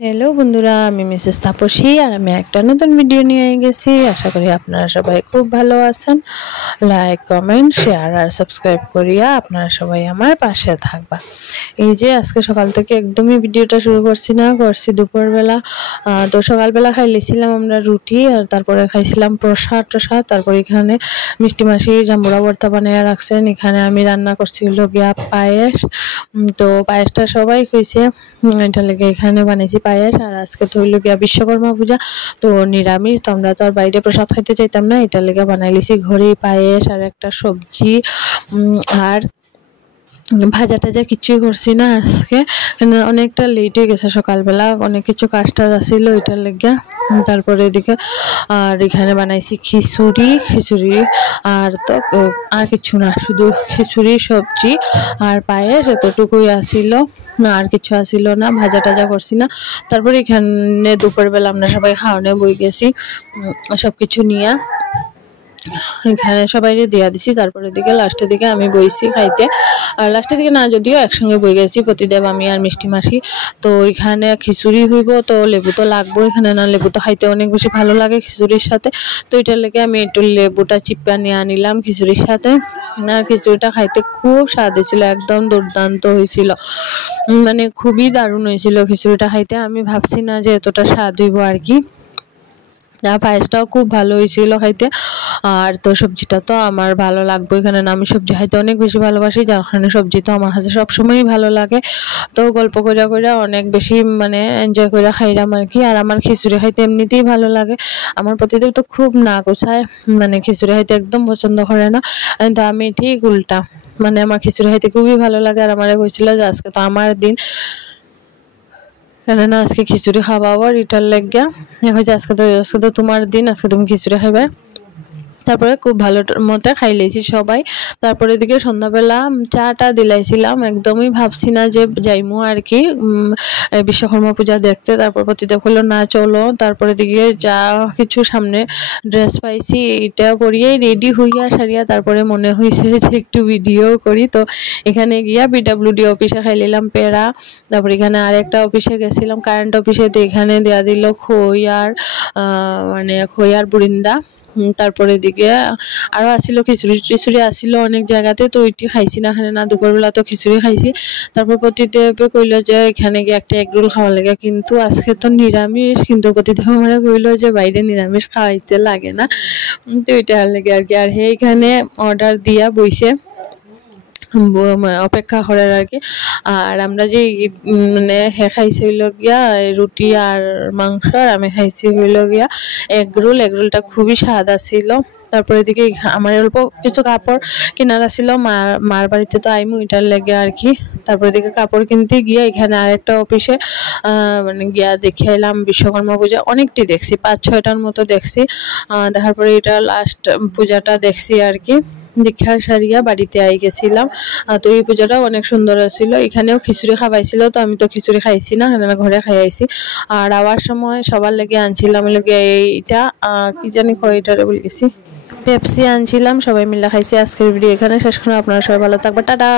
Hello বন্ধুরা, আমি Mrs Tapasi আর আমি একটা নতুন ভিডিও নিয়ে গেছি। আশা করি আপনারা সবাই খুব ভালো আছেন। লাইক, কমেন্ট, শেয়ার আর সাবস্ক্রাইব করিয়া আপনারা সবাই আমার পাশে থাকবা। এই যে আজকে সকাল থেকে একদমই ভিডিওটা শুরু করছি দুপুরবেলা। তো সকালবেলা খাইলেছিলাম আমরা রুটি, আর তারপরে খাইছিলাম প্রসাদ। তারপর এখানে মিষ্টি মাসি জাম্বুরা ভর্তা বানিয়ে রাখছেন। এখানে আমি রান্না করছি হলো গিয়া পায়েস। তো পায়েসটা সবাই খাইছে, এটা লেগে এখানে বানিয়েছি পায়েস। আর আজকে তো হইল গিয়া বিশ্বকর্মা পূজা, তো নিরামিষ। তো আমরা তো আর বাইরে প্রসাদ খাইতে চাইতাম না, এটা লেগে বানাইলিছি ঘরে পায়েস আর একটা সবজি। আর ভাজা টাজা কিছুই করছি না আজকে, অনেকটা লেট হয়ে গেছে সকালবেলা, অনেক কিছু কাজ টাজ আসছিল এটার লেগে। তারপরে এদিকে আর এখানে বানাইছি খিচুড়ি আর তো আর কিছু না, শুধু খিচুড়ি, সবজি আর পায়েস, এতটুকুই আসিল, আর কিছু আসিল না, ভাজা টাজা করছি না। তারপরে এখানে দুপুরবেলা আমরা সবাই খাওয়ানো বই গেছি সব কিছু নিয়ে, এখানে সবাই দিয়া দিছি। তারপরে দিকে লাস্টের দিকে আমি বইছি খাইতে, আর লাস্টের দিকে না যদিও একসঙ্গে বই গেছি প্রতিদেব, আমি আর মিষ্টি মাসি। তো এখানে খিচুড়ি হইব, তো লেবু তো লাগবো এখানে, না লেবু তো খাইতে অনেক বেশি ভালো লাগে খিচুড়ির সাথে। তো এটার লেগে আমি একটু লেবুটা চিপা নিয়ে আনিলাম খিচুড়ির সাথে। না খিচুড়িটা খাইতে খুব স্বাদ হয়েছিল, একদম দুর্দান্ত হয়েছিল, মানে খুবই দারুণ হয়েছিল খিচুড়িটা খাইতে। আমি ভাবছি না যে এতটা স্বাদ হইব আর কি। পায়েসটাও খুব ভালো হয়েছিল খাইতে। আর তো সবজিটা তো আমার ভালো লাগবে এখানে, না আমি সবজি খাইতে অনেক বেশি ভালোবাসি, যার কারণে সবজি তো আমার কাছে সবসময়ই ভালো লাগে। তো গল্প করে অনেক বেশি মানে এনজয় করে খাইলাম আর কি। আর আমার খিচুড়ি খাইতে এমনিতেই ভালো লাগে। আমার প্রতিদিন তো খুব না গোছায়, মানে খিচুড়ি খাইতে একদম পছন্দ করে না, তো আমি ঠিক উল্টা, মানে আমার খিচুড়ি খাইতে খুবই ভালো লাগে। আর আমারে কইছিল যে আজকে তো আমার দিন, কেননা আজকে খিচুড়ি খাওয়া আবার এটার লাগিয়া হয়েছে, আজকে তো তোমার দিন, আজকে তুমি খিচুড়ি খাইবে। তারপরে খুব ভালো মতে খাইলেছি সবাই। তারপরে এদিকে সন্ধ্যাবেলা চাটা দিলাইছিলাম, একদমই ভাবছি না যে যাইমু আর কি বিশ্বকর্মা পূজা দেখতে। তারপর প্রতিদেব হলো না চলো। তারপরে দিকে যা কিছু সামনে ড্রেস পাইছি এটা পরিয়েই রেডি হইয়া সারিয়া তারপরে মনে হয়েছে যে একটু ভিডিও করি। তো এখানে গিয়া PWD অফিসে খাইলাম পেড়া। তারপর এখানে আরেকটা অফিসে গেছিলাম কারেন্ট অফিসে, তো এখানে দেয়া দিল খই আর মানে খই আর বুরিন্দা। তারপরে দিকে আরো আসিল খিচুড়ি আসিল অনেক জায়গাতে, তো ওইটি খাইছি না এখানে, না দুপুরবেলা তো খিচুড়ি খাইছি। তারপর প্রতিদেবে কইল যে এখানে গিয়ে একটা এগ রোল খাওয়া লাগে, কিন্তু আজকে তো নিরামিষ, কিন্তু প্রতিদেব আমার কইল যে বাইরে নিরামিষ খাওয়াইতে লাগে না, তো ওইটা লাগে আর কি। আর এইখানে অর্ডার দিয়া বইছে অপেক্ষা করার আর কি। আর আমরা যে মানে খাইছি হইল গিয়া রুটি আর মাংস, আর আমি খাইছি হইল গিয়া এগ রোলটা খুবই স্বাদ আসিল। তারপরে এদিকে আমার অল্প কিছু কাপড় কেনার আসিল, মার বাড়িতে তো আইমু এটার লেগে আর কি। তারপরে দিকে কাপড় কিনতে গিয়ে এখানে আরেকটা অফিসে মানে গিয়া দেখে এলাম বিশ্বকর্মা পূজা, অনেকটি দেখছি, 5-6টার মতো দেখছি। দেখার পরে এটা লাস্ট পূজাটা দেখছি আর কি। দীক্ষা সারিয়া বাড়িতে আই গেছিলাম। তো এই পূজাটা অনেক সুন্দর ছিল। এখানেও খিচুড়ি খাওয়াইছিল, তো আমি তো খিচুড়ি খাইছি না, ঘরে খাই আইছি। আর আওয়ার সময় সবার লেগে আনছিলাম এইটা কি জানি কয়, এটারে বলে গেছি, পেপসি আনছিলাম, সবাই মিলে খাইছি। আজকের ভিডিও এখানে শেষ করলাম, আপনারা সবাই ভালো থাকবেন, টাটা।